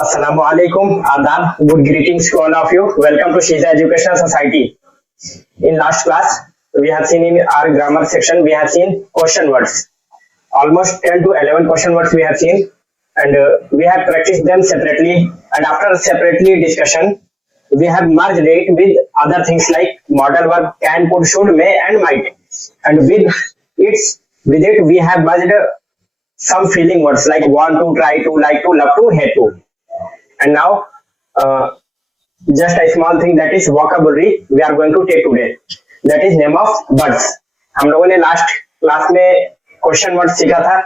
Assalamu alaikum, adab, good greetings to all of you. Welcome to Shiza Educational Society. In last class, we have seen in our grammar section, we have seen question words. Almost 10 to 11 question words we have seen, and we have practiced them separately. And after separately discussion, we have merged it with other things like modal verb, can, could, should, may, and might. And with it, we have merged some feeling words like want to, try to, like to, love to, hate to. And now, just a small thing, that is vocabulary we are going to take today. That is name of birds. हम लोगों ने last class में question word सीखा था.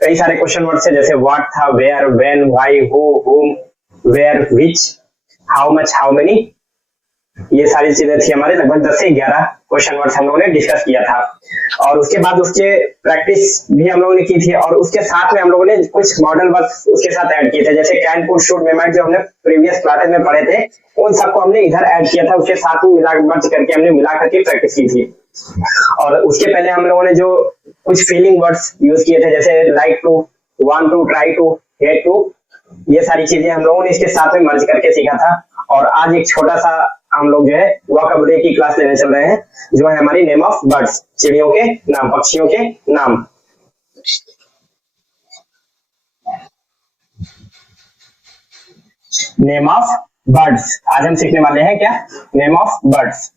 कई सारे question word से, जैसे व्हाट था, where, when, why, who, whom, where, which, how much, how many. ये सारी चीजें थी हमारे. लगभग 10 से 11 क्वेश्चन वर्ड्स हम लोगों ने डिस्कस किया था. और उसके बाद उसके प्रैक्टिस भी हम लोगों ने की थी, और उसके साथ में हम लोगों ने कुछ मॉडल वर्ड्स उसके साथ ऐड किए थे, जैसे can, could, should, may, might, जो हमने प्रीवियस क्लासेस में पढ़े थे, उन सबको हमने इधर ऐड किया था. उसके साथ में मर्ज करके हमने मिला करके प्रैक्टिस की थी. और उसके पहले हम लोगों ने जो कुछ फीलिंग वर्ड्स यूज किए थे, जैसे like to, want to, try to, hate to, ये सारी चीजें हम लोगों ने इसके साथ में मर्ज करके सीखा था. और आज एक छोटा सा हम लोग जो है वोकैबुलरी की क्लास लेने चल रहे हैं, जो है हमारी नेम ऑफ बर्ड्स, चिड़ियों के नाम, पक्षियों के नाम. नेम ऑफ बर्ड्स आज हम सीखने वाले हैं. क्या? Name of birds.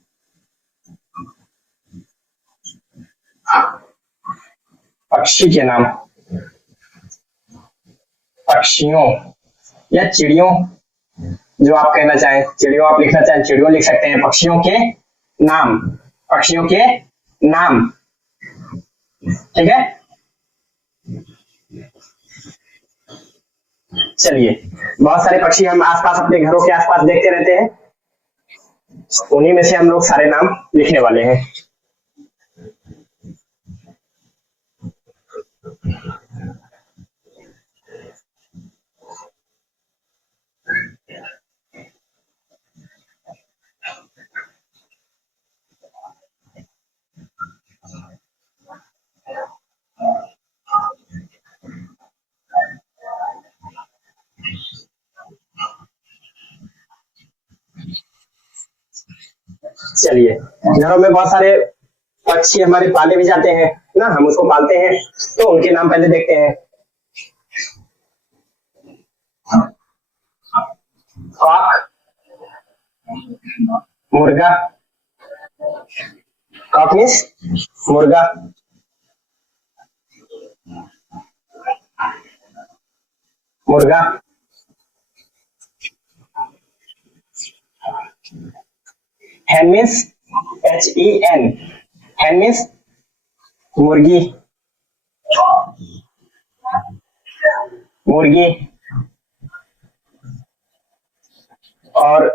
पक्षी के नाम, पक्षियों या चिड़ियों, जो आप कहना चाहें. चिड़ियों आप लिखना चाहें, चिड़ियों लिख सकते हैं. पक्षियों के नाम, पक्षियों के नाम. ठीक है, चलिए. बहुत सारे पक्षी हम आसपास, अपने घरों के आसपास देखते रहते हैं. उन्हीं में से हम लोग सारे नाम लिखने वाले हैं. चलिए, घरों में बहुत सारे पक्षी हमारे पाले भी जाते हैं ना, हम उसको पालते हैं, तो उनके नाम पहले देखते हैं. कॉक, मुर्गा. कॉक मीन्स मुर्गा. मुर्गा. hen means HEN, hen means मुर्गी, मुर्गी. और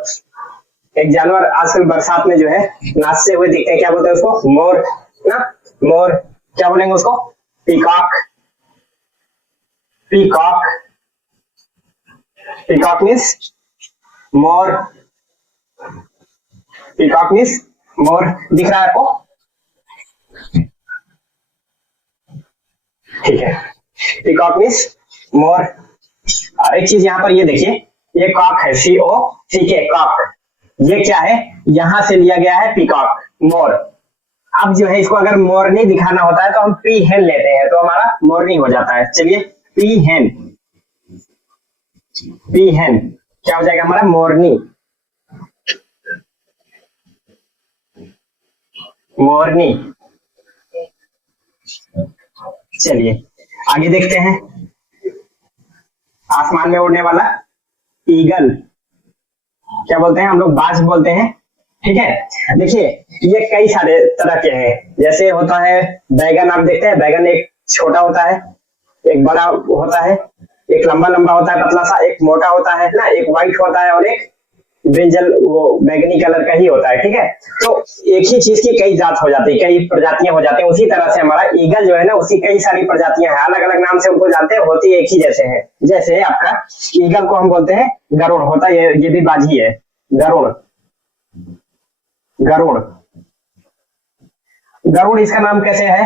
एक जानवर आजकल बरसात में जो है नाचते हुए दिखते हैं, क्या बोलते हैं उसको? मोर ना. मोर. क्या बोलेंगे उसको? Peacock. Peacock. Peacock means more. Peacock means more. दिख रहा है आपको? ठीक है, पीकॉक मीन्स मोर. और एक चीज यहाँ पर ये देखिए, ये कॉक है, COCK, कॉक. ये क्या है? यहां से लिया गया है पीकॉक, मोर. अब जो है इसको अगर मोरनी दिखाना होता है तो हम पी हेन लेते हैं, तो हमारा मोरनी हो जाता है. चलिए, पी हेन. पी हेन क्या हो जाएगा हमारा? मोरनी. मोरनी. चलिए आगे देखते हैं. आसमान में उड़ने वाला ईगल, क्या बोलते हैं हम लोग? बाज बोलते हैं. ठीक है, देखिए ये कई सारे तरह के हैं. जैसे होता है बैगन, आप देखते हैं बैगन एक छोटा होता है, एक बड़ा होता है, एक लंबा लंबा होता है पतला सा, एक मोटा होता है ना, एक व्हाइट होता है और एक ब्रिंजल, वो बैगनी कलर का ही होता है. ठीक है, तो एक ही चीज की कई जात हो जाती है, कई प्रजातियां हो जाती हैं. उसी तरह से हमारा ईगल जो है ना, उसकी कई सारी प्रजातियां हैं, अलग अलग नाम से उनको जानते हैं, होती एक ही जैसे हैं. जैसे आपका ईगल को हम बोलते हैं गरुड़, होता है ये भी बाजी है. गरुड़. गरुड़. गरुड़ इसका नाम कैसे है?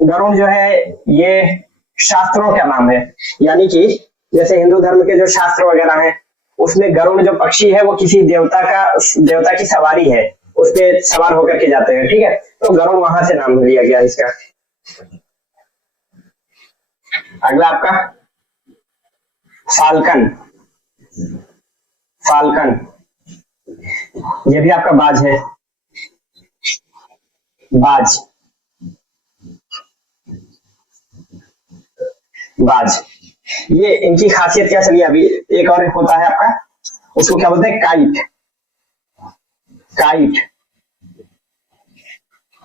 गरुड़ जो है ये शास्त्रों का नाम है, यानी कि जैसे हिंदू धर्म के जो शास्त्र वगैरह हैं उसमें गरुड़ जो पक्षी है वो किसी देवता की सवारी है, उस पे सवार होकर के जाते हैं, ठीक है, तो गरुड़ वहां से नाम लिया गया इसका। अगला आपका फाल्कन। फाल्कन ये भी आपका बाज है, बाज। बाज ये इनकी खासियत क्या चलिए अभी एक और होता है आपका, उसको क्या बोलते हैं, काइट। काइट,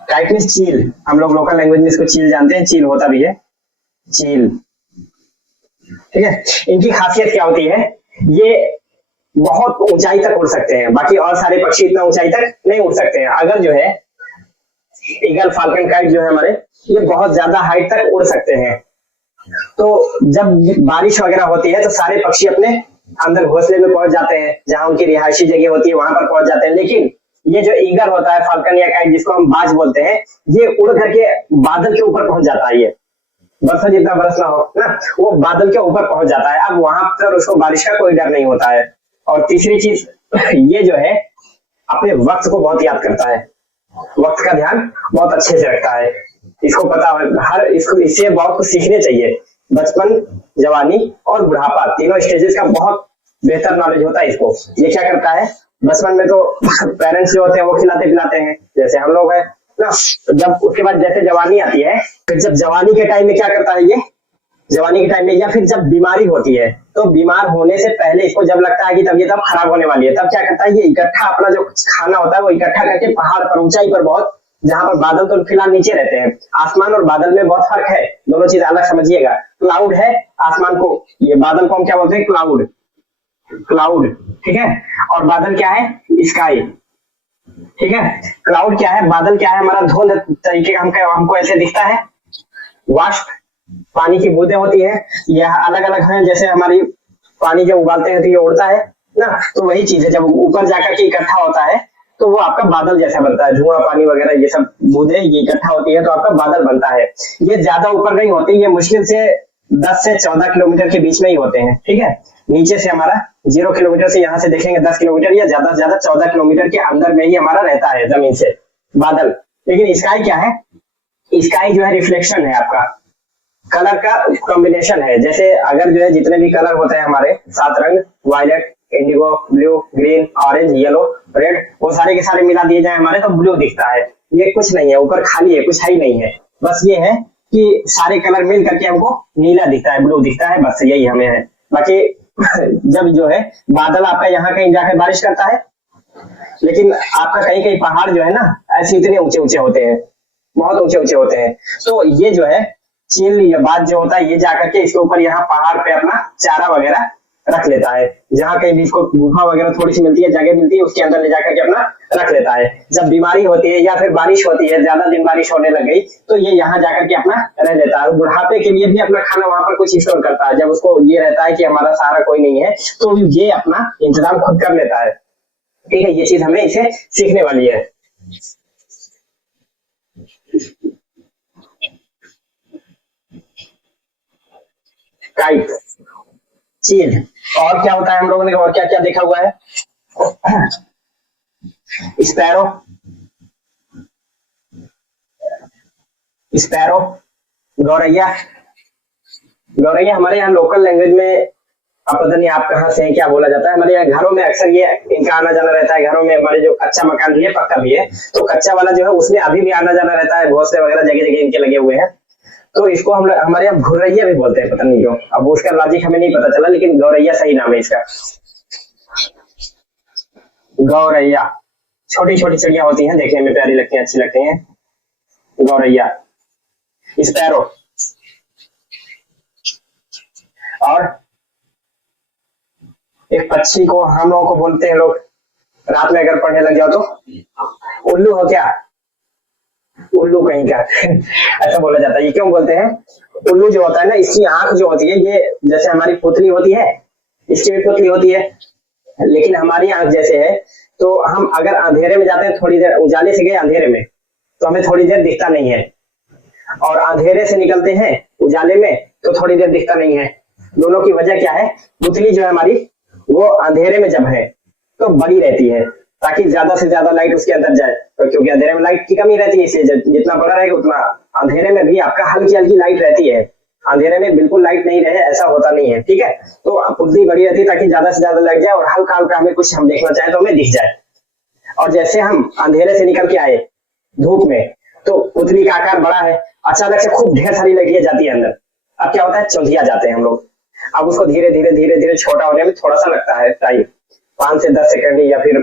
काइट मीन्स चील, हम लोग लोकल लैंग्वेज में इसको चील जानते हैं, चील होता भी है, चील, ठीक है। इनकी खासियत क्या होती है, ये बहुत ऊंचाई तक उड़ सकते हैं, बाकी और सारे पक्षी इतना ऊंचाई तक नहीं उड़ सकते हैं। अगर जो है ईगल, फाल्कन, काइट जो है हमारे, ये बहुत ज्यादा हाइट तक उड़ सकते हैं। तो जब बारिश वगैरह होती है तो सारे पक्षी अपने अंदर घोंसले में पहुंच जाते हैं, जहां उनकी रिहायशी जगह होती है वहां पर पहुंच जाते हैं। लेकिन ये जो ईगल होता है, फाल्कन या काइट जिसको हम बाज बोलते हैं, ये उड़ करके बादल के ऊपर पहुंच जाता है। ये बरसा जितना बरसना हो ना, वो बादल के ऊपर पहुंच जाता है। अब वहां पर उसको बारिश का कोई डर नहीं होता है। और तीसरी चीज, ये जो है अपने वक्त को बहुत याद करता है, वक्त का ध्यान बहुत अच्छे से रखता है। इसको पता हर इसको, इससे बहुत कुछ सीखने चाहिए। बचपन, जवानी और बुढ़ापा तीनों स्टेजेस का बहुत बेहतर नॉलेज होता है इसको। ये क्या करता है, बचपन में तो पेरेंट्स जो होते हैं वो खिलाते पिलाते हैं, जैसे हम लोग है ना। जब उसके बाद जैसे जवानी आती है, फिर जब जवानी के टाइम में क्या करता है ये, जवानी के टाइम में या फिर जब बीमारी होती है, तो बीमार होने से पहले इसको जब लगता है कि तबीयत अब खराब होने वाली है, तब क्या करता है, ये इकट्ठा अपना जो खाना होता है वो इकट्ठा करके पहाड़ पर, ऊंचाई पर, बहुत जहां पर बादल तो फिलहाल नीचे रहते हैं, आसमान और बादल में बहुत फर्क है, दोनों चीज अलग समझिएगा। क्लाउड है आसमान को, ये बादल को हम क्या बोलते हैं, क्लाउड, क्लाउड, ठीक है। और बादल क्या है, स्काई, ठीक है। क्लाउड क्या है, बादल क्या है, हमारा धुंध तरीके का हमको ऐसे दिखता है। वाष्प, पानी की बूंदें होती है, यह अलग अलग है, जैसे हमारी पानी जब उबालते हैं तो ये उड़ता है ना, तो वही चीज है, जब ऊपर जाकर के इकट्ठा होता है तो वो आपका बादल जैसा बनता है। धुआं, पानी वगैरह ये सब बूंदें ये इकट्ठा होती है तो आपका बादल बनता है। ये ज्यादा ऊपर नहीं होती, ये मुश्किल से 10 से 14 किलोमीटर के बीच में ही होते हैं, ठीक है। नीचे से हमारा 0 किलोमीटर से, यहाँ से देखेंगे 10 किलोमीटर या ज्यादा से ज्यादा 14 किलोमीटर के अंदर में ही हमारा रहता है जमीन से बादल। लेकिन स्काई क्या है, स्काई जो है रिफ्लेक्शन है, आपका कलर का कॉम्बिनेशन है। जैसे अगर जो है जितने भी कलर होते हैं हमारे 7 रंग, violet, indigo, blue, green, orange, yellow, red, वो सारे के सारे मिला दिए जाए हमारे तो ब्लू दिखता है। ये कुछ नहीं है, ऊपर खाली है, कुछ है ही नहीं है, बस ये है कि सारे कलर मिल करके हमको नीला दिखता है, ब्लू दिखता है, बस यही हमें है। बाकी जब जो है बादल आपका यहाँ कहीं जाकर बारिश करता है, लेकिन आपका कहीं कहीं पहाड़ जो है ना ऐसे इतने ऊंचे ऊंचे होते हैं, बहुत ऊंचे ऊंचे होते हैं, तो ये जो है चील या बाज जो होता है, ये जाकर के इसके ऊपर यहाँ पहाड़ पे अपना चारा वगैरह रख लेता है। जहां कहीं भी इसको गुफा वगैरह थोड़ी सी मिलती है, जगह मिलती है, उसके अंदर ले जाकर के अपना रख लेता है। जब बीमारी होती है या फिर बारिश होती है, ज्यादा दिन बारिश होने लग गई, तो ये यहाँ जाकर के अपना रह लेता है। बुढ़ापे के लिए भी अपना खाना वहां पर कुछ स्टोर करता है। जब उसको ये रहता है कि हमारा सहारा कोई नहीं है, तो ये अपना इंतजाम खुद कर लेता है, ठीक है। ये चीज हमें इसे सीखने वाली है। काइट, चील, और क्या होता है हम लोगों ने और क्या क्या देखा हुआ है, स्पैरो, स्पैरो, गौरैया। गौरैया हमारे यहाँ लोकल लैंग्वेज में, अब पता नहीं आप कहाँ से हैं, क्या बोला जाता है, हमारे यहाँ घरों में अक्सर ये इनका आना जाना रहता है। घरों में हमारे जो कच्चा मकान भी है, पक्का भी है, तो कच्चा वाला जो है उसमें अभी भी आना जाना रहता है, घोंसले वगैरह जगह जगह इनके लगे हुए हैं। तो इसको हम हमारे यहाँ घुरैया भी बोलते हैं, पता नहीं क्यों, अब उसका लॉजिक हमें नहीं पता चला, लेकिन गौरैया सही नाम है इसका। गौरैया छोटी छोटी चिड़िया होती हैं, देखने में प्यारी लगती हैं, अच्छी लगती हैं, गौरैया। स्पैरो, और एक पक्षी को हम लोगों को बोलते हैं लोग, रात में अगर पढ़ने लग जाओ तो उल्लू हो क्या, उल्लू कहीं का ऐसा बोला जाता है। ये क्यों बोलते हैं, उल्लू जो होता है ना, इसकी आंख जो होती है, ये जैसे हमारी पुतली होती है, इसकी भी पुतली होती है, लेकिन हमारी आंख जैसे है, तो हम अगर अंधेरे में जाते हैं, थोड़ी देर उजाले से गए अंधेरे में, तो हमें थोड़ी देर दिखता नहीं है, और अंधेरे से निकलते हैं उजाले में तो थोड़ी देर दिखता नहीं है। दोनों की वजह क्या है, पुतली जो है हमारी वो अंधेरे में जब है तो बड़ी रहती है ताकि ज्यादा से ज्यादा लाइट उसके अंदर जाए, तो क्योंकि अंधेरे में लाइट की कमी रहती है इसलिए जितना बड़ा रहेगा उतना, अंधेरे में भी आपका हल्की हल्की लाइट रहती है, अंधेरे में बिल्कुल लाइट नहीं रहे ऐसा होता नहीं है, ठीक है। तो पुतली बड़ी रहती है ताकि ज्यादा से ज्यादा लाइट जाए और हल्का हल्का हमें कुछ हम देखना चाहे तो हमें दिख जाए। और जैसे हम अंधेरे से निकल के आए धूप में तो पुतली का आकार बड़ा है, अचानक से खूब ढेर सारी लाइटियां जाती है अंदर, अब क्या होता है, चौंधिया जाते हैं हम लोग। अब उसको धीरे धीरे धीरे धीरे छोटा होने में थोड़ा सा लगता है टाइम, 5 से 10 सेकंड या फिर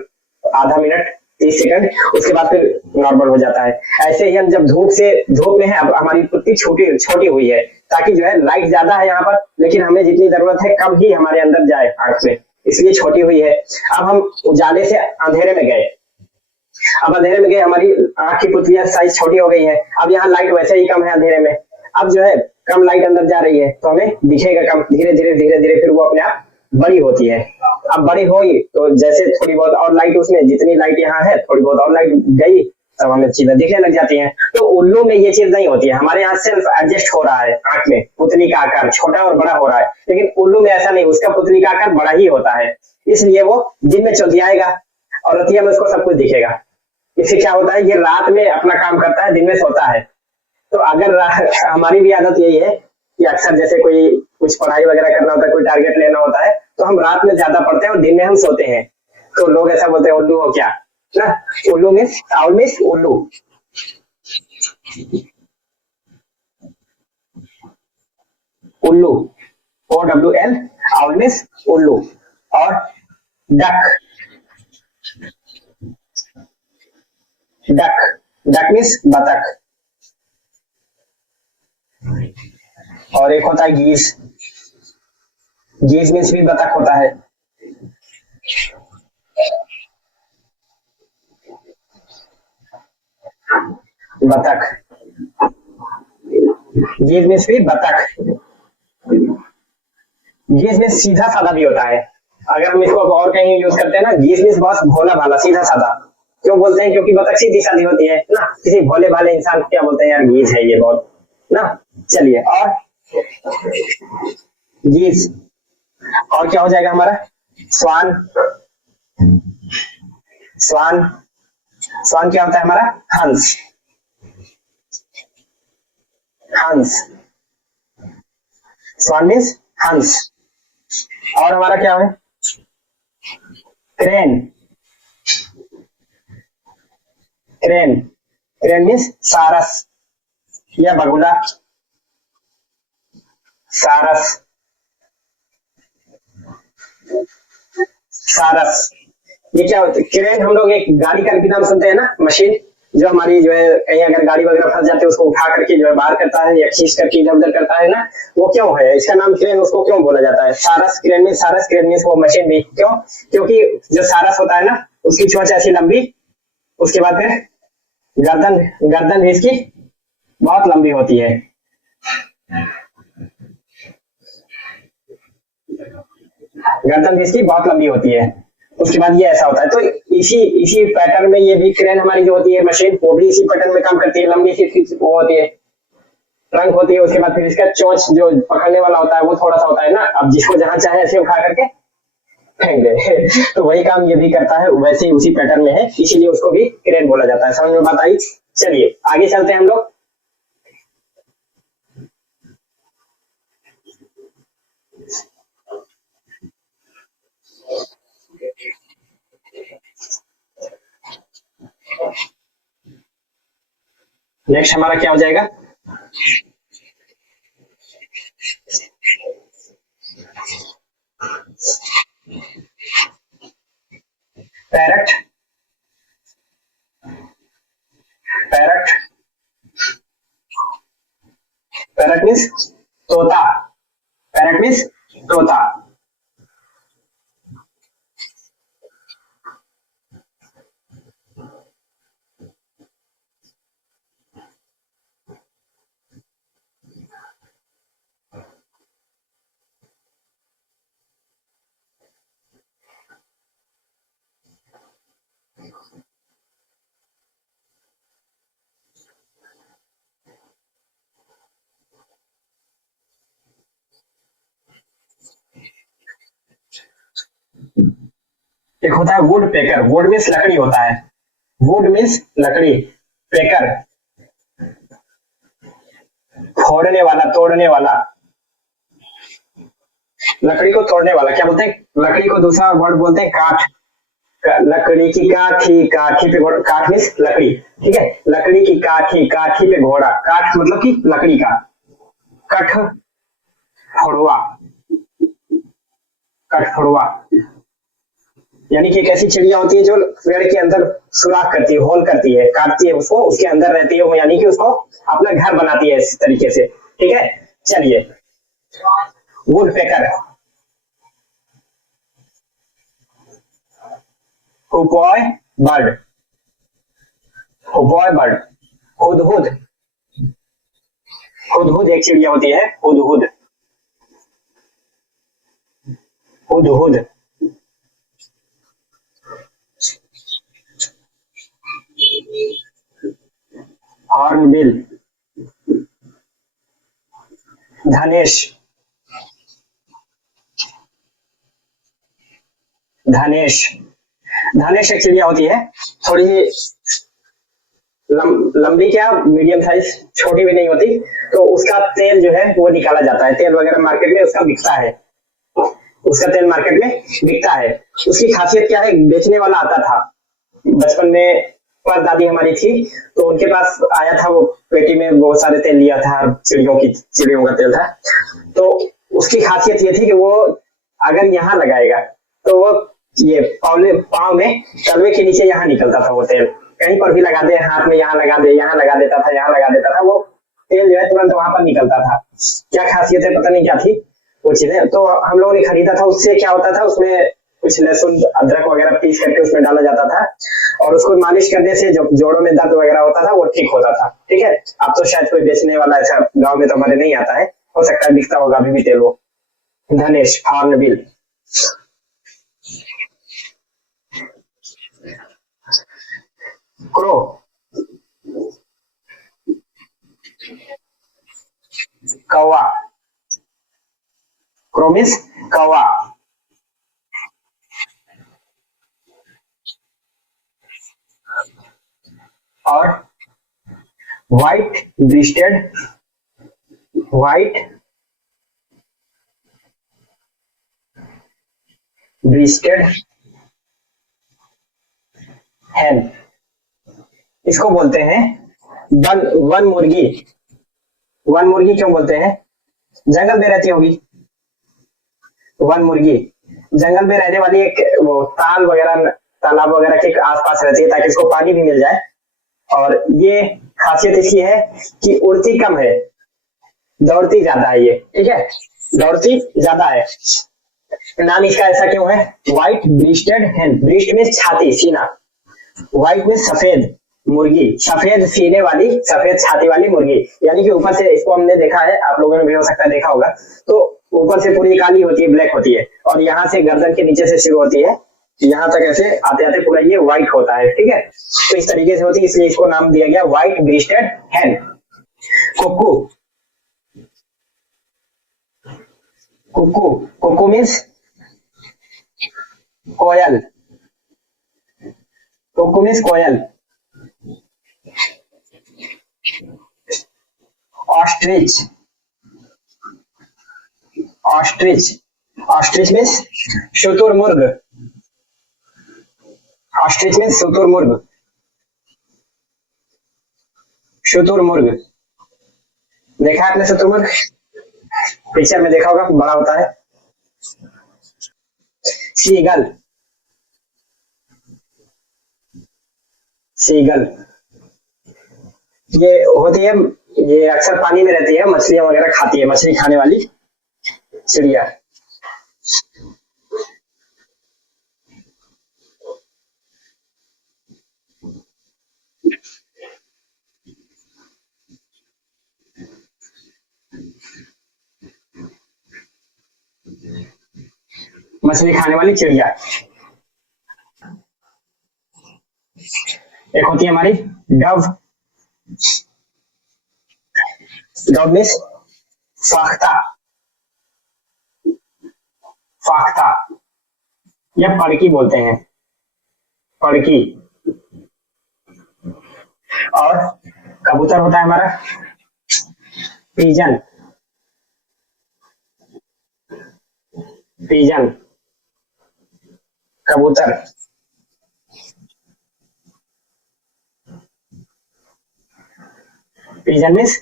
आधा मिनट, 30 सेकंड, उसके बाद फिर नॉर्मल हो जाता है। ऐसे ही हम जब धूप में है, अब हमारी पुतली छोटी छोटी हुई है ताकि जो है लाइट ज्यादा है यहाँ पर लेकिन हमें जितनी जरूरत है कम ही हमारे अंदर जाए आंख में, इसलिए छोटी हुई है। अब हम उजाले से अंधेरे में गए, अब अंधेरे में गए हमारी आंख की पुतलियां साइज छोटी हो गई है, अब यहाँ लाइट वैसे ही कम है अंधेरे में, अब जो है कम लाइट अंदर जा रही है तो हमें दिखेगा कम, धीरे धीरे धीरे धीरे फिर वो अपने आप बड़ी होती है। अब बड़ी हुई तो जैसे थोड़ी बहुत और लाइट, उसमें जितनी लाइट यहाँ है थोड़ी बहुत और लाइट गई तब हमें चीजें दिखने लग जाती हैं। तो उल्लू में ये चीज नहीं होती है, हमारे यहाँ सेल्फ एडजस्ट हो रहा है आंख में, पुतली का आकार छोटा और बड़ा हो रहा है, लेकिन उल्लू में ऐसा नहीं, उसका पुतली का आकार बड़ा ही होता है, इसलिए वो दिन में चौंधियाएगा और रतिया में उसको सब कुछ दिखेगा। इससे क्या होता है, ये रात में अपना काम करता है, दिन में सोता है। तो अगर हमारी भी आदत यही है कि अक्सर जैसे कोई कुछ पढ़ाई वगैरह करना होता है, कोई टारगेट लेना होता है तो हम रात में ज्यादा पढ़ते हैं और दिन में हम सोते हैं, तो लोग ऐसा बोलते हैं उल्लू हो क्या ना। उल्लू मीन्स आउल मीन्स उल्लू, उल्लू OWL, आउल मीन्स उल्लू। और डक, डक डक मीन्स बतख। और एक होता है गीज, गीज मीन्स भी बतख होता है। बतख, गीज मीन्स भी बतख। गीज मीन्स सीधा साधा भी होता है, अगर हम इसको और कहीं यूज करते हैं ना, गीज मीन्स बहुत भोला भाला सीधा साधा। क्यों बोलते हैं, क्योंकि बतख सीधी साधी होती है ना, किसी भोले भाले इंसान को क्या बोलते हैं, यार गीज है ये बहुत ना। चलिए, और गीज, और क्या हो जाएगा हमारा, स्वान, स्वान, स्वान क्या होता है हमारा, हंस, हंस, स्वान मीन्स हंस। और हमारा क्या है, क्रेन, क्रेन, क्रेन मीन्स सारस या बगुला, सारस, सारस। ये क्या होता है, क्रेन हम लोग एक गाड़ी का भी नाम सुनते हैं ना, मशीन जो हमारी जो है कहीं अगर गाड़ी वगैरह फंस जाती है उसको उठा करके जो है बाहर करता है या खींच करके इधर उधर करता है ना, वो क्यों है, इसका नाम क्रेन, उसको क्यों बोला जाता है सारस, क्रेन में सारस, क्रेन में वो मशीन भी क्यों, क्योंकि जो सारस होता है ना उसकी चोंच ऐसी लंबी, उसके बाद फिर गर्दन, गर्दन भी इसकी बहुत लंबी होती है, गर्दन भी इसकी बहुत लंबी होती है, उसके बाद ये ऐसा होता है। तो इसी इसी पैटर्न में ये भी क्रेन हमारी जो होती है मशीन, वो भी इसी पैटर्न में काम करती है, लंबी सी वो होती है, ट्रंक होती है, उसके बाद फिर इसका चोंच जो पकड़ने वाला होता है वो थोड़ा सा होता है ना, अब जिसको जहां चाहे ऐसे उठा करके फेंक दे तो वही काम ये भी करता है, वैसे ही उसी पैटर्न में है, इसीलिए उसको भी क्रेन बोला जाता है। समझ में बात आई? चलिए आगे चलते हैं हम लोग। नेक्स्ट हमारा क्या हो जाएगा, पैरट, पैरट, पैरट मीन्स तोता, पैरट मीन्स तोता। एक होता है वुड पेकर, वुड मीन्स लकड़ी होता है, वुड मीन्स लकड़ी, पेकर फोड़ने वाला, तोड़ने वाला, लकड़ी को तोड़ने वाला। क्या बोलते हैं लकड़ी को? दूसरा वर्ड बोलते हैं काठ, लकड़ी की काठी, काठी पे घोड़ा, काठ मीन्स लकड़ी, ठीक है। लकड़ी की काठी, काठी पे घोड़ा, काठ मतलब कि लकड़ी का, कठ फोड़वा, कठ फोड़वा यानी कि एक ऐसी चिड़िया होती है जो पेड़ के अंदर सुराख करती है, होल करती है, काटती है उसको, उसके अंदर रहती है वो, यानी कि उसको अपना घर बनाती है इस तरीके से, ठीक है। चलिए, woodpecker, hoopoe bird, hoopoe bird, हुदहुद, हुदहुद एक चिड़िया होती है, हुदहुद, हुदहुद। हॉर्नबिल, धनेश, धनेश, धनेश एक चिड़िया होती है, थोड़ी लंबी, क्या मीडियम साइज, छोटी भी नहीं होती, तो उसका तेल जो है वो निकाला जाता है, तेल वगैरह मार्केट में उसका बिकता है, उसका तेल मार्केट में बिकता है। उसकी खासियत क्या है? बेचने वाला आता था, बचपन में पर दादी हमारी थी तो उनके पास आया था, वो पेटी में बहुत सारे तेल लिया था, चिड़ियों का तेल था। तो उसकी खासियत ये थी कि वो अगर यहाँ लगाएगा तो वो ये पाँव में, तलवे के नीचे यहाँ निकलता था वो तेल, कहीं पर भी लगा दे, हाथ में यहाँ लगा दे, यहाँ लगा देता था, यहाँ लगा देता था, वो तेल जो है तुरंत वहां पर निकलता था। क्या खासियत है पता नहीं क्या थी वो चीजें। तो हम लोगों ने खरीदा था, उससे क्या होता था, उसमें कुछ लहसुन अदरक वगैरह पीस करके उसमें डाला जाता था, और उसको मालिश करने से जो जोड़ों में दर्द वगैरह होता था वो ठीक होता था, ठीक है। अब तो शायद कोई बेचने वाला ऐसा गांव में तो हमारे नहीं आता है, हो सकता है दिखता होगा अभी भी तेल वो। धनेश, हॉर्नबिल, क्रो, कौवा, क्रो मीन्स कौवा, और व्हाइट ब्रिस्टेड, व्हाइट ब्रिस्टेड हैन, इसको बोलते हैं वन मुर्गी। वन मुर्गी क्यों बोलते हैं? जंगल में रहती होगी वन मुर्गी, जंगल में रहने वाली एक वो ताल वगैरह, तालाब वगैरह के आसपास रहती है ताकि इसको पानी भी मिल जाए। और ये खासियत इसकी है कि उड़ती कम है, दौड़ती ज्यादा है ये, ठीक है, दौड़ती ज्यादा है। नाम इसका ऐसा क्यों है? व्हाइट ब्रिस्टेड हैन, ब्रिस्ट में छाती, सीना, व्हाइट में सफेद मुर्गी, सफेद सीने वाली, सफेद छाती वाली मुर्गी, यानी कि ऊपर से, इसको हमने देखा है, आप लोगों ने भी हो सकता है देखा होगा, तो ऊपर से पूरी काली होती है, ब्लैक होती है, और यहाँ से गर्दन के नीचे से शुरू होती है, यहाँ तक ऐसे आते आते पूरा ये व्हाइट होता है, ठीक है। तो इस तरीके से होती है, इसलिए इसको नाम दिया गया व्हाइट ब्रिस्टेड हैन। कुक्कू, कुक्कू, कुक्कू मीन्स कोयल, कुक्कू मीन्स कोयल। ऑस्ट्रिच, ऑस्ट्रिच, ऑस्ट्रिच मीन्स शुतुरमुर्ग, ऑस्ट्रिच मीन्स शुतुरमुर्ग, शुतुरमुर्ग, देखा आपने शुतुरमुर्ग? पिक्चर में देखा होगा, बड़ा होता है। सीगल, सीगल ये होती है, ये अक्सर पानी में रहती है, मछलियां वगैरह खाती है, मछली खाने वाली चिड़िया। मछली खाने वाली चिड़िया। एक होती है हमारी डव, डव मीन्स फाख्ता, फाख्ता या पड़की बोलते हैं, फड़की। और कबूतर होता है हमारा पिजन। पिजन कबूतर। पिजन मीन्स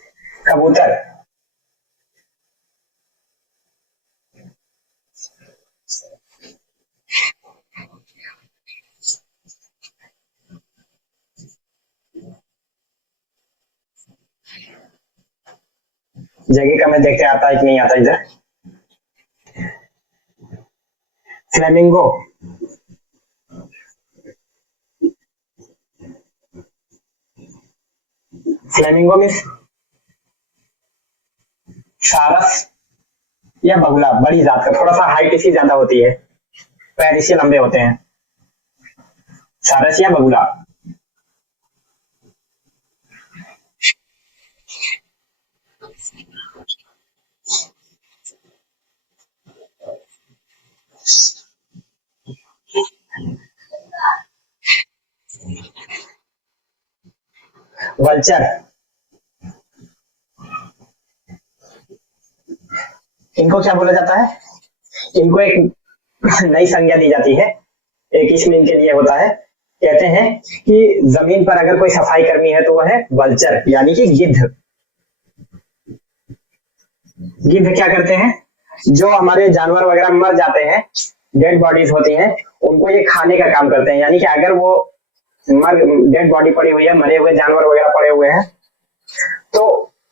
कबूतर। जगह का मैं देखते आता है कि नहीं आता इधर। फ्लेमिंगो। फ्लेमिंगो मीन्स सारस या बगुला, बड़ी जात का, थोड़ा सा हाइट इसकी ज्यादा होती है, पैर इसके लंबे होते हैं। सारस या बगुला। वल्चर। इनको क्या बोला जाता है? इनको एक नई संज्ञा दी जाती है, एक इसमें इनके लिए होता है। कहते हैं कि जमीन पर अगर कोई सफाई कर्मी है तो वह है वल्चर, यानी कि गिद्ध। गिद्ध क्या करते हैं? जो हमारे जानवर वगैरह मर जाते हैं, डेड बॉडीज होती हैं, उनको ये खाने का काम करते हैं। यानी कि अगर वो डेड बॉडी पड़ी हुई है, मरे हुए जानवर वगैरह पड़े हुए हैं, तो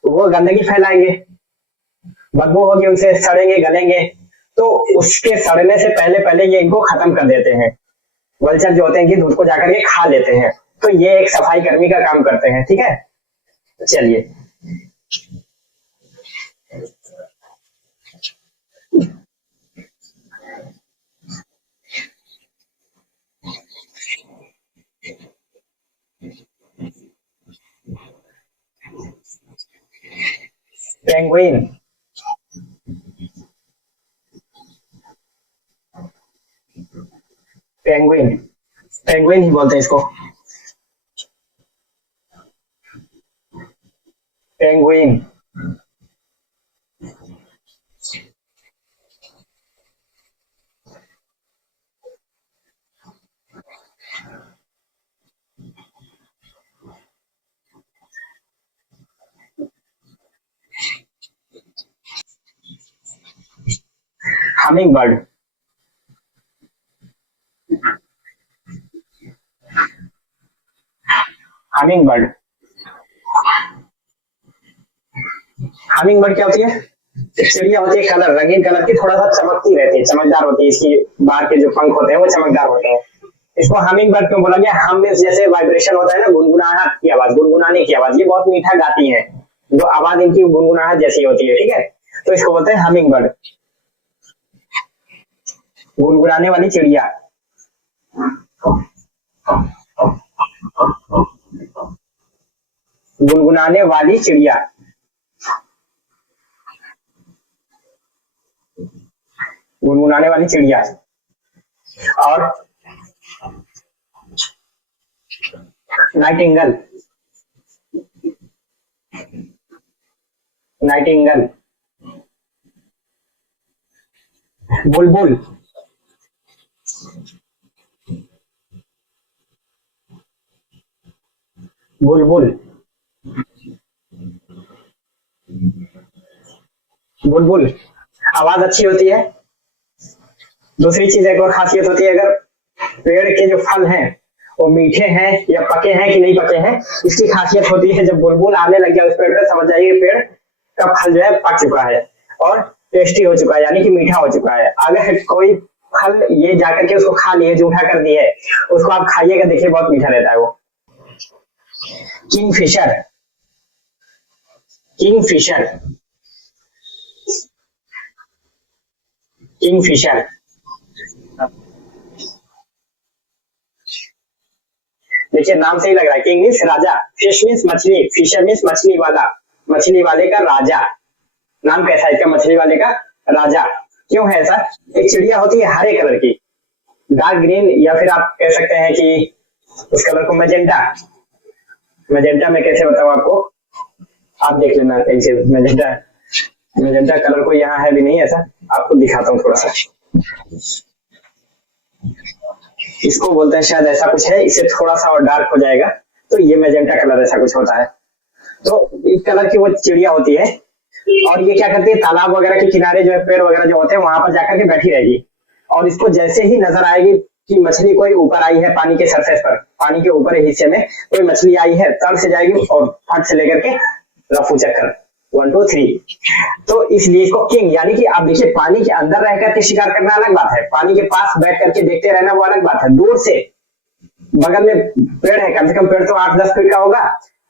वो गंदगी फैलाएंगे, बदबू होगी, उनसे सड़ेंगे गलेंगे, तो उसके सड़ने से पहले पहले ये इनको खत्म कर देते हैं। वल्चर जो होते हैं गिद्ध उसको जाकर के खा लेते हैं। तो ये एक सफाई कर्मी का काम करते हैं। ठीक है, चलिए। पेंगुइन। पेंगुइन, पेंगुइन ही बोलते हैं इसको। Penguin. Humming bird. Humming bird. Humming bird क्या होती है? एक चिड़िया होती है, कलर रंगीन कलर की, थोड़ा सा चमकती रहती है, चमकदार होती है, इसकी बाहर के जो पंख होते हैं वो चमकदार होते हैं। इसको हमिंग बर्ड क्यों बोला गया? हम में जैसे वाइब्रेशन होता है ना, गुनगुनाहट की आवाज, गुनगुनाने की आवाज, ये बहुत मीठा गाती है, जो आवाज इनकी गुनगुनाहट जैसी होती है। ठीक है, तो इसको बोलते हैं हमिंग बर्ड, गुनगुनाने वाली चिड़िया। गुनगुनाने वाली चिड़िया। गुनगुनाने वाली चिड़िया। और नाइटिंगेल। नाइटिंगेल। बुलबुल। बुलबुल। बुलबुल आवाज अच्छी होती है। दूसरी चीज एक और खासियत होती है, अगर पेड़ के जो फल हैं वो मीठे हैं या पके हैं कि नहीं पके हैं, इसकी खासियत होती है। जब बुलबुल आने लग गया उस पेड़ पे, समझ जाइए पेड़ का फल जो है पक चुका है और टेस्टी हो चुका है, यानी कि मीठा हो चुका है। अगर कोई फल ये जाकर के उसको खा लिए, जूठा कर दिए, उसको आप खाइएगा, देखिए बहुत मीठा रहता है वो। किंगफिशर। किंगफिशर। किंगफिशर। देखिए नाम से ही लग रहा है, किंग मीन्स राजा, फिश मीन्स मछली, फिशर मीन्स मछली वाला, मछली वाले का राजा। नाम कैसा है इसका? मछली वाले का राजा। क्यों है ऐसा? एक चिड़िया होती है हरे कलर की, डार्क ग्रीन, या फिर आप कह सकते हैं कि उस कलर को मैजेंटा, मैजेंटा में कैसे बताऊं आपको, आप देख लेना कैसे मैजेंटा, मैजेंटा कलर को यहाँ है भी नहीं ऐसा, आपको दिखाता हूँ थोड़ा सा। इसको बोलते हैं शायद ऐसा कुछ है, इससे थोड़ा सा और डार्क हो जाएगा, तो ये मैजेंटा कलर ऐसा कुछ होता है। तो इस कलर की वो चिड़िया होती है, और ये क्या करती है, तालाब वगैरह के किनारे जो है पेड़ वगैरह जो होते हैं वहां पर जाकर के बैठी रहेगी, और इसको जैसे ही नजर आएगी कि मछली कोई ऊपर आई है पानी के सरफेस पर, पानी के ऊपर हिस्से में कोई मछली आई है, तब से जाएगी और फट से लेकर के रफू चक्कर 1 2 3। तो इसलिए इसको किंग, यानी कि आप देखिए पानी के अंदर रह करके शिकार करना अलग बात है, पानी के पास बैठ करके देखते रहना वो अलग बात है। दूर से बगल में पेड़ है, कम से कम पेड़ तो 8-10 फीट का होगा,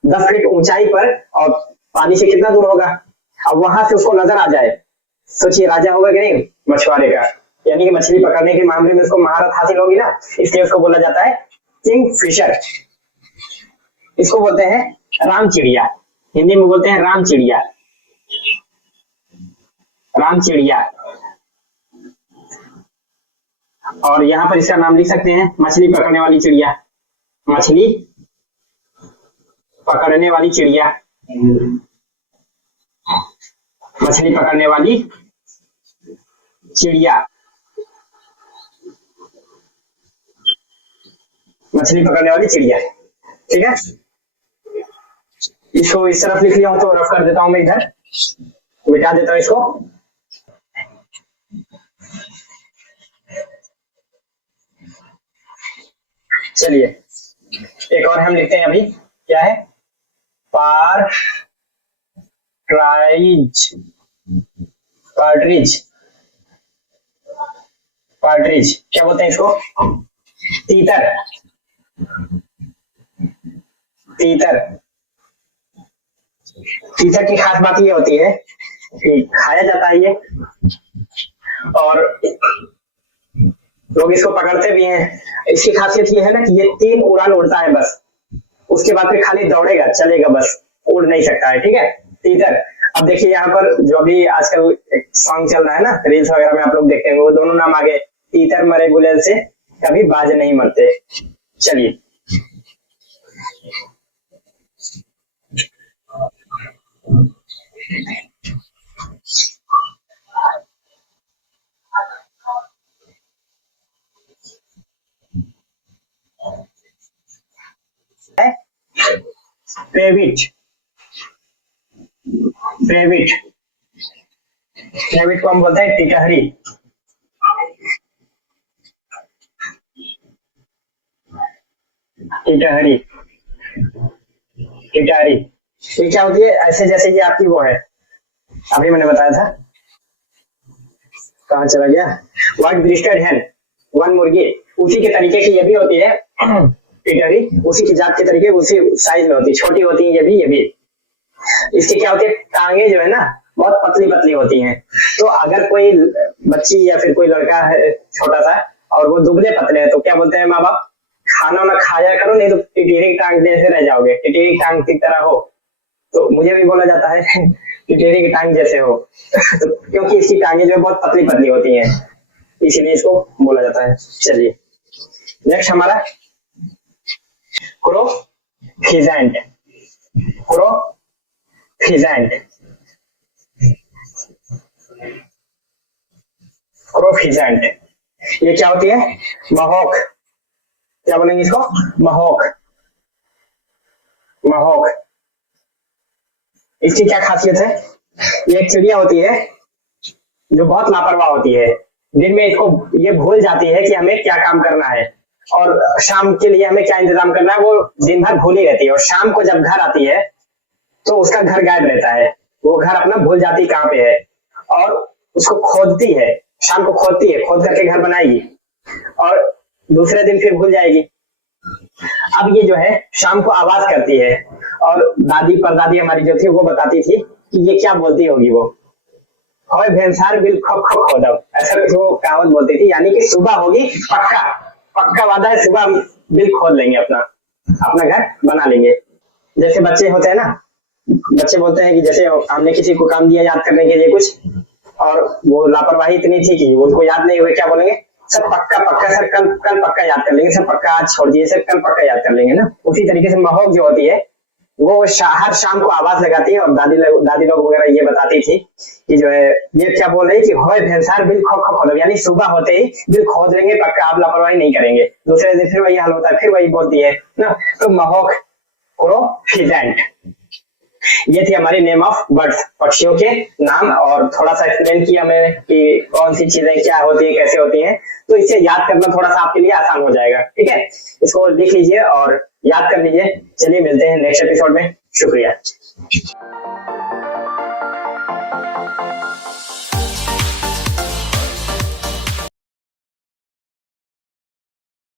10 फीट ऊंचाई पर, और पानी से कितना दूर होगा, अब वहां से उसको नजर आ जाए, सोचिए राजा होगा कि नहीं मछुआरे का, यानी कि मछली पकड़ने के मामले में उसको महारत हासिल होगी ना, इसलिए उसको बोला जाता है किंग फिशर। इसको बोलते हैं राम चिड़िया, हिंदी में बोलते हैं राम चिड़िया, राम चिड़िया। और यहाँ पर इसका नाम लिख सकते हैं मछली पकड़ने वाली चिड़िया, मछली पकड़ने वाली चिड़िया, मछली पकड़ने वाली चिड़िया, मछली पकड़ने वाली चिड़िया। ठीक है, इसको इस तरफ लिख लिया हूं तो रफ कर देता हूं मैं, इधर मिटा देता हूं इसको। चलिए एक और हम लिखते हैं अभी, क्या है, पार्ट्राइज, पार्ट्रिज, पार्ट्रिज क्या बोलते हैं इसको, तीतर, तीतर। तीतर की खास बात ये होती है कि खाया जाता है ये, और लोग इसको पकड़ते भी हैं। इसकी खासियत ये है ना कि ये 3 उड़ान उड़ता है बस, उसके बाद फिर खाली दौड़ेगा चलेगा बस, उड़ नहीं सकता है। ठीक है, तीतर। अब देखिए यहाँ पर जो अभी आजकल एक सॉन्ग चल रहा है ना, रील्स वगैरह में आप लोग देखते हैं, वो दोनों नाम आगे, तीतर मरे गुलेल से कभी बाज नहीं मरते। चलिए पेविट, पेविट, पेविट को हम बोलते हैं टिटहरी, टिटहरी, टिटहरी। ये क्या होती है, ऐसे जैसे ये आपकी वो है, अभी मैंने बताया था, कहाँ चला गया, व्हाइट ब्रेस्टेड हैन, वन मुर्गी, उसी के तरीके की ये भी होती है टिटहरी, उसी की जात के तरीके, उसी साइज में होती है, छोटी होती है ये भी। इसकी क्या होती है, टांगे जो है ना बहुत पतली पतली होती हैं, तो अगर कोई बच्ची या फिर कोई लड़का है छोटा सा और वो दुबले पतले हैं, तो क्या बोलते हैं माँ बाप, खाना ना खाया करो नहीं तो टिटेरी टांग जैसे रह जाओगे, टिटेरी टांग की तरह हो। तो मुझे भी बोला जाता है टिटेरी की टांग जैसे हो तो क्योंकि इसकी टांगे जो है बहुत पतली पतली होती हैं, इसीलिए इसको बोला जाता है। चलिए नेक्स्ट हमारा क्रोफिजेंट, क्रोफिजेंट, क्रोफिजेंट। ये क्या होती है, महोक, क्या बोलेंगे इसको, महोक, महोक। इसकी क्या खासियत है, ये एक चिड़िया होती है जो बहुत लापरवाह होती है, दिन में इसको ये भूल जाती है कि हमें क्या काम करना है और शाम के लिए हमें क्या इंतजाम करना है, वो दिन भर भूली रहती है, और शाम को जब घर आती है तो उसका घर गायब रहता है, वो घर अपना भूल जाती कहाँ पे है, और उसको खोदती है, शाम को खोदती है, खोद करके घर बनाएगी और दूसरे दिन फिर भूल जाएगी। अब ये जो है शाम को आवाज करती है, और दादी परदादी हमारी जो थी वो बताती थी कि ये क्या बोलती होगी, वो होय भेंसार बिल खो खो खोदब, ऐसा कुछ वो कहावत बोलती थी, यानी कि सुबह होगी, पक्का पक्का वादा है, सुबह हम बिल खोद लेंगे, अपना अपना घर बना लेंगे। जैसे बच्चे होते हैं ना, बच्चे बोलते हैं कि जैसे हमने किसी को काम दिया याद करने के लिए कुछ, और वो लापरवाही इतनी थी कि उनको याद नहीं हुए, क्या बोलेंगे, सब पक्का पक्का सर, कल कल पक्का याद कर लेंगे सर, पक्का आज छोड़ दिए सर, कल पक्का याद कर लेंगे ना। उसी तरीके से महक जो होती है वो हर शाम को आवाज लगाती है, और दादी लोग वगैरह ये बताती थी कि जो है ये क्या बोल रही है कि होए भेंसार बिल खो खो खोदो, यानी सुबह होते ही बिल खोद लेंगे पक्का, आप लापरवाही नहीं करेंगे। दूसरे दिन फिर वही हाल होता है, फिर वही बोलती है ना। तो महक को फिजेंट, ये थी हमारी नेम ऑफ बर्ड्स, पक्षियों के नाम, और थोड़ा सा एक्सप्लेन किया मैंने कि कौन सी चीजें क्या होती है, कैसे होती हैं। तो इसे याद करना थोड़ा सा आपके लिए आसान हो जाएगा, ठीक है। इसको लिख लीजिए और याद कर लीजिए। चलिए मिलते हैं नेक्स्ट एपिसोड में, शुक्रिया।